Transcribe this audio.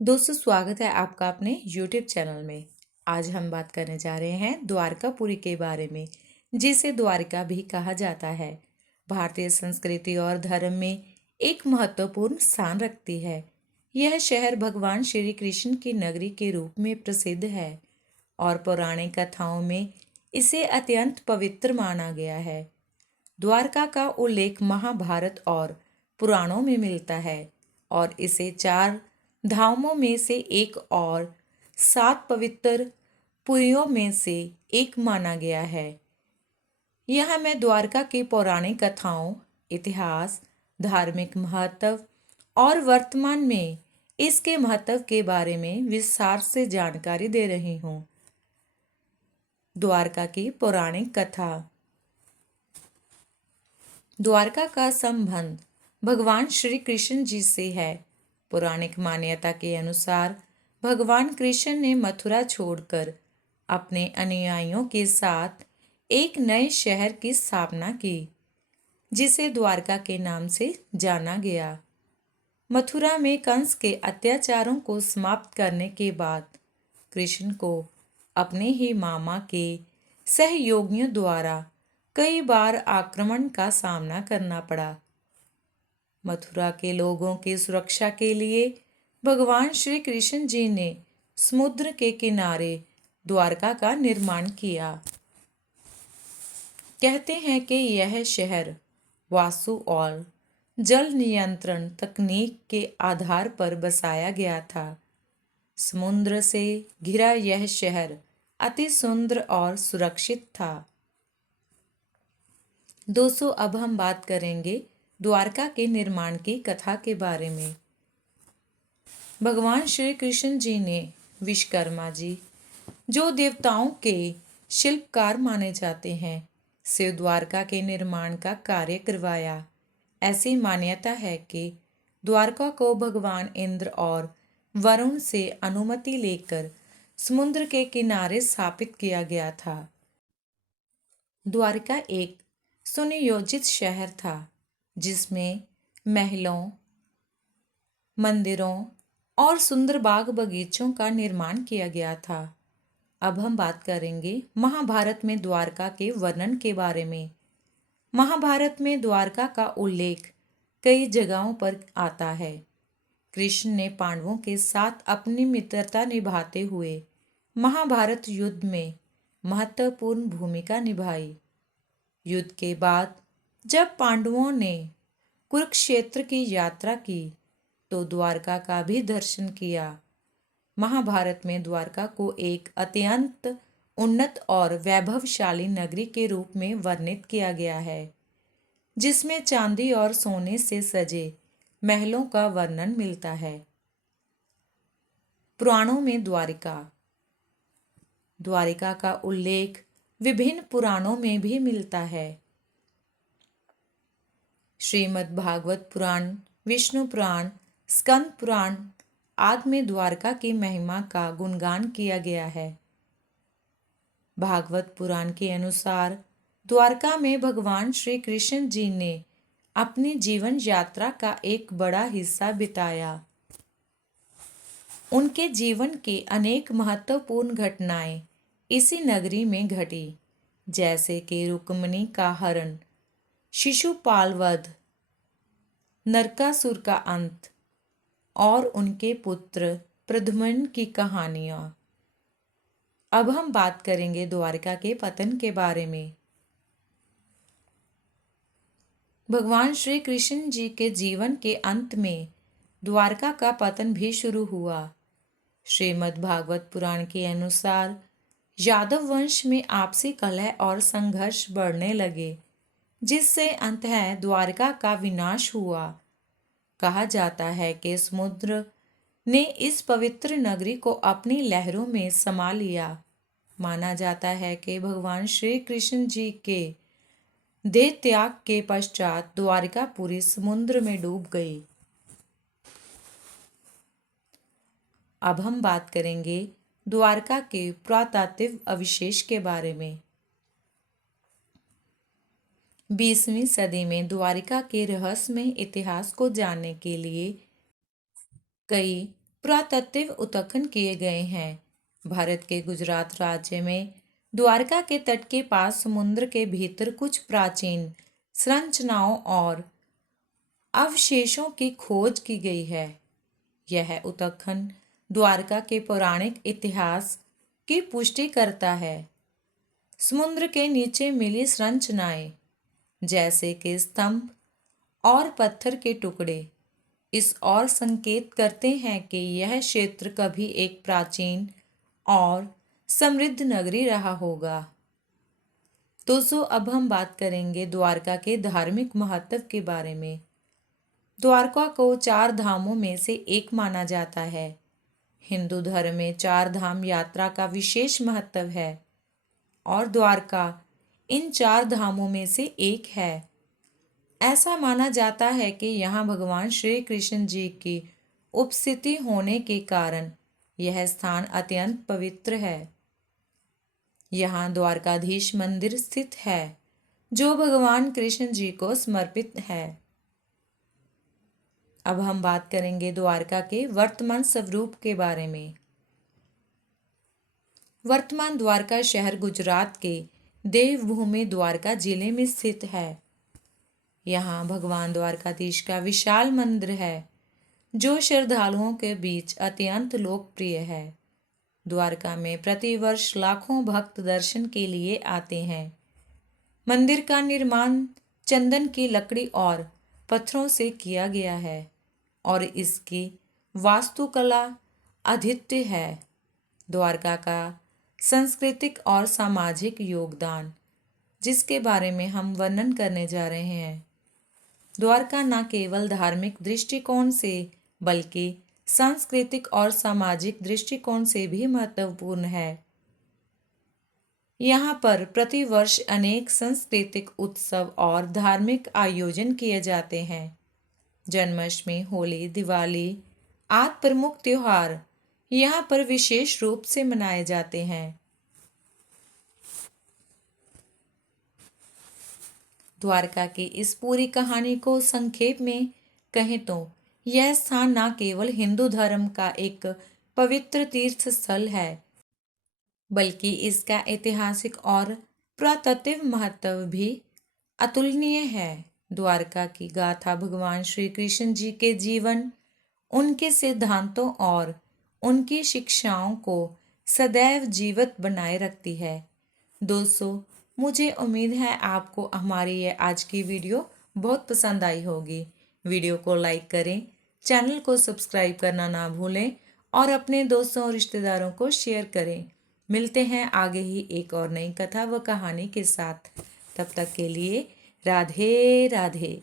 दोस्तों, स्वागत है आपका अपने YouTube चैनल में। आज हम बात करने जा रहे हैं द्वारकापुरी के बारे में, जिसे द्वारिका भी कहा जाता है। भारतीय संस्कृति और धर्म में एक महत्वपूर्ण स्थान रखती है। यह शहर भगवान श्री कृष्ण की नगरी के रूप में प्रसिद्ध है और पौराणिक कथाओं में इसे अत्यंत पवित्र माना गया है। द्वारका का उल्लेख महाभारत और पुराणों में मिलता है और इसे 4 धामों में से एक और 7 पवित्र पुरियों में से एक माना गया है। यहाँ मैं द्वारका की पौराणिक कथाओं, इतिहास, धार्मिक महत्व और वर्तमान में इसके महत्व के बारे में विस्तार से जानकारी दे रही हूँ। द्वारका की पौराणिक कथा। द्वारका का संबंध भगवान श्री कृष्ण जी से है। पौराणिक मान्यता के अनुसार भगवान कृष्ण ने मथुरा छोड़कर अपने अनुयायियों के साथ एक नए शहर की स्थापना की, जिसे द्वारका के नाम से जाना गया। मथुरा में कंस के अत्याचारों को समाप्त करने के बाद कृष्ण को अपने ही मामा के सहयोगियों द्वारा कई बार आक्रमण का सामना करना पड़ा। मथुरा के लोगों की सुरक्षा के लिए भगवान श्री कृष्ण जी ने समुद्र के किनारे द्वारका का निर्माण किया। कहते हैं कि यह शहर वास्तु और जल नियंत्रण तकनीक के आधार पर बसाया गया था। समुद्र से घिरा यह शहर अति सुंदर और सुरक्षित था। दोस्तों, अब हम बात करेंगे द्वारका के निर्माण की कथा के बारे में। भगवान श्री कृष्ण जी ने विश्वकर्मा जी, जो देवताओं के शिल्पकार माने जाते हैं, से द्वारका के निर्माण का कार्य करवाया। ऐसी मान्यता है कि द्वारका को भगवान इंद्र और वरुण से अनुमति लेकर समुद्र के किनारे स्थापित किया गया था। द्वारका एक सुनियोजित शहर था, जिसमें महलों, मंदिरों और सुंदर बाग बगीचों का निर्माण किया गया था। अब हम बात करेंगे महाभारत में द्वारका के वर्णन के बारे में। महाभारत में द्वारका का उल्लेख कई जगहों पर आता है। कृष्ण ने पांडवों के साथ अपनी मित्रता निभाते हुए महाभारत युद्ध में महत्वपूर्ण भूमिका निभाई। युद्ध के बाद जब पांडवों ने कुरुक्षेत्र की यात्रा की, तो द्वारका का भी दर्शन किया। महाभारत में द्वारका को एक अत्यंत उन्नत और वैभवशाली नगरी के रूप में वर्णित किया गया है, जिसमें चांदी और सोने से सजे महलों का वर्णन मिलता है। पुराणों में द्वारिका का उल्लेख विभिन्न पुराणों में भी मिलता है। श्रीमद् भागवत पुराण, विष्णु पुराण, स्कंद पुराण आदि में द्वारका की महिमा का गुणगान किया गया है। भागवत पुराण के अनुसार द्वारका में भगवान श्री कृष्ण जी ने अपनी जीवन यात्रा का एक बड़ा हिस्सा बिताया। उनके जीवन की अनेक महत्वपूर्ण घटनाएं इसी नगरी में घटी, जैसे कि रुक्मिणी का हरण, शिशुपाल वध, नरकासुर का अंत और उनके पुत्र प्रद्युम्न की कहानियां। अब हम बात करेंगे द्वारका के पतन के बारे में। भगवान श्री कृष्ण जी के जीवन के अंत में द्वारका का पतन भी शुरू हुआ। श्रीमद् भागवत पुराण के अनुसार यादव वंश में आपसी कलह और संघर्ष बढ़ने लगे, जिससे अंततः द्वारका का विनाश हुआ। कहा जाता है कि समुद्र ने इस पवित्र नगरी को अपनी लहरों में समा लिया। माना जाता है कि भगवान श्री कृष्ण जी के देह त्याग के पश्चात द्वारिका पूरी समुद्र में डूब गई। अब हम बात करेंगे द्वारका के पुरातात्विक अवशेष के बारे में। 20वीं सदी में द्वारिका के रहस्यमय इतिहास को जानने के लिए कई पुरातत्व उत्खनन किए गए हैं। भारत के गुजरात राज्य में द्वारका के तट के पास समुद्र के भीतर कुछ प्राचीन संरचनाओं और अवशेषों की खोज की गई है। यह उत्खनन द्वारका के पौराणिक इतिहास की पुष्टि करता है। समुद्र के नीचे मिली संरचनाएं जैसे कि स्तंभ और पत्थर के टुकड़े इस और संकेत करते हैं कि यह क्षेत्र कभी एक प्राचीन और समृद्ध नगरी रहा होगा। दोस्तों, अब हम बात करेंगे द्वारका के धार्मिक महत्व के बारे में। द्वारका को 4 धामों में से एक माना जाता है। हिंदू धर्म में 4 धाम यात्रा का विशेष महत्व है और द्वारका इन 4 धामों में से एक है। ऐसा माना जाता है कि यहाँ भगवान श्री कृष्ण जी की उपस्थिति होने के कारण यह स्थान अत्यंत पवित्र है। यहाँ द्वारकाधीश मंदिर स्थित है जो भगवान कृष्ण जी को समर्पित है। अब हम बात करेंगे द्वारका के वर्तमान स्वरूप के बारे में। वर्तमान द्वारका शहर गुजरात के देवभूमि द्वारका जिले में स्थित है। यहाँ भगवान द्वारकाधीश का विशाल मंदिर है जो श्रद्धालुओं के बीच अत्यंत लोकप्रिय है। द्वारका में प्रतिवर्ष लाखों भक्त दर्शन के लिए आते हैं। मंदिर का निर्माण चंदन की लकड़ी और पत्थरों से किया गया है और इसकी वास्तुकला अद्वितीय है। द्वारका का सांस्कृतिक और सामाजिक योगदान जिसके बारे में हम वर्णन करने जा रहे हैं। द्वारका न केवल धार्मिक दृष्टिकोण से बल्कि सांस्कृतिक और सामाजिक दृष्टिकोण से भी महत्वपूर्ण है। यहाँ पर प्रतिवर्ष अनेक सांस्कृतिक उत्सव और धार्मिक आयोजन किए जाते हैं। जन्माष्टमी, होली, दिवाली आदि प्रमुख त्योहार यहाँ पर विशेष रूप से मनाए जाते हैं। द्वारका की इस पूरी कहानी को संक्षेप में कहें तो यह स्थान न केवल हिंदू धर्म का एक पवित्र तीर्थ स्थल है बल्कि इसका ऐतिहासिक और पुरातत्व महत्व भी अतुलनीय है। द्वारका की गाथा भगवान श्री कृष्ण जी के जीवन, उनके सिद्धांतों और उनकी शिक्षाओं को सदैव जीवित बनाए रखती है। दोस्तों, मुझे उम्मीद है आपको हमारी ये आज की वीडियो बहुत पसंद आई होगी। वीडियो को लाइक करें, चैनल को सब्सक्राइब करना ना भूलें और अपने दोस्तों और रिश्तेदारों को शेयर करें। मिलते हैं आगे ही एक और नई कथा व कहानी के साथ। तब तक के लिए राधे राधे।